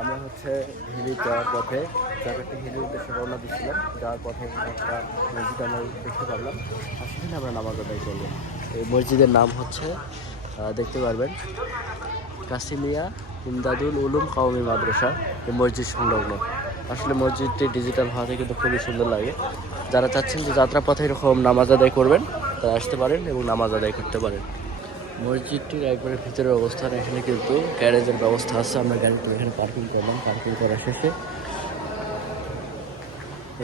আমরা হচ্ছে হিলি যাওয়ার পথে জায়গাটা হিলির উদ্দেশ্যে রওনা দিচ্ছিলাম। যাওয়ার পথে একটা মসজিদ আমরা দেখতে পারলাম, আর সেখানে আমরা নামাজ আদায় করবো। এই মসজিদের নাম হচ্ছে দেখতে পারবেন কাসিমিয়া ইমদাদুল উলুম কওমি মাদ্রাসা। এই মসজিদ সংলগ্ন। আসলে মসজিদটি ডিজিটাল হওয়াতে কিন্তু খুবই সুন্দর লাগে। যারা চাচ্ছেন যে যাত্রাপথে এরকম নামাজ আদায় করবেন তারা আসতে পারেন এবং নামাজ আদায় করতে পারেন। মসজিদটির একবারে ভিতরের অবস্থান, এখানে কিন্তু গ্যারেজের ব্যবস্থা আছে। আমরা গাড়িটা এখানে পার্কিং করলাম। পার্কিং করা শেষে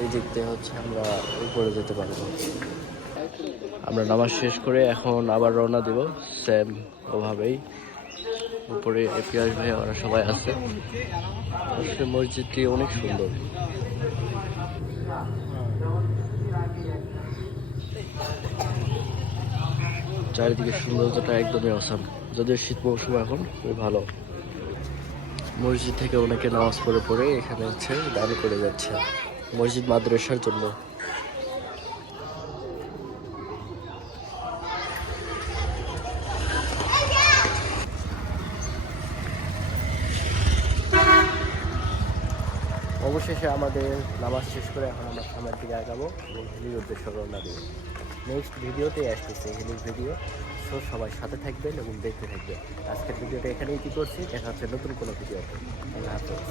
এই দিক দিয়ে হচ্ছে আমরা উপরে যেতে পারবো। আমরা নামাজ শেষ করে এখন আবার রওনা দিব সেম ওভাবেই। উপরে এপিআস ভাই ওরা সবাই আছে। আসলে মসজিদটি অনেক সুন্দর। চারিদিকে সৌন্দর্যটা একদমই অসাম। যদিও শীত মৌসুম এখন খুবই ভালো। মসজিদ থেকে অনেকে নামাজ পড়ে পড়ে এখানে হচ্ছে দান করে যাচ্ছে মসজিদ মাদ্রাসার জন্য। অবশেষে আমাদের নামাজ শেষ করে এখন আমরা সামনের দিকে আগাবো এবং হিলির উদ্দেশ্যে রওনা দেবো। নেক্সট ভিডিওতেই আসতেছে হিলির ভিডিও। সো সবাই সাথে থাকবেন এবং দেখতে থাকবেন। আজকের ভিডিওটা এখানেই কি করছি, দেখা হচ্ছে নতুন কোনো ভিডিওতে। আল্লাহ হাফেজ।